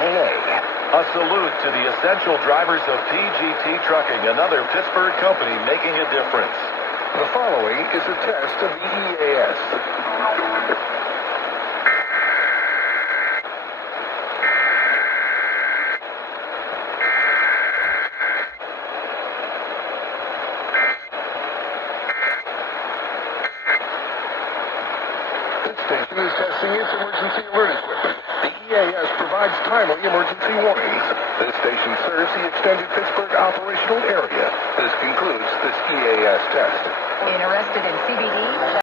KDKA. A salute to the essential drivers of PGT Trucking, another Pittsburgh company making a difference. The following is a test of the EAS. This station is testing its emergency alert equipment. The EAS provides timely emergency warnings. This station serves the extended Pittsburgh operational area. This concludes this EAS test. Interested in CBD?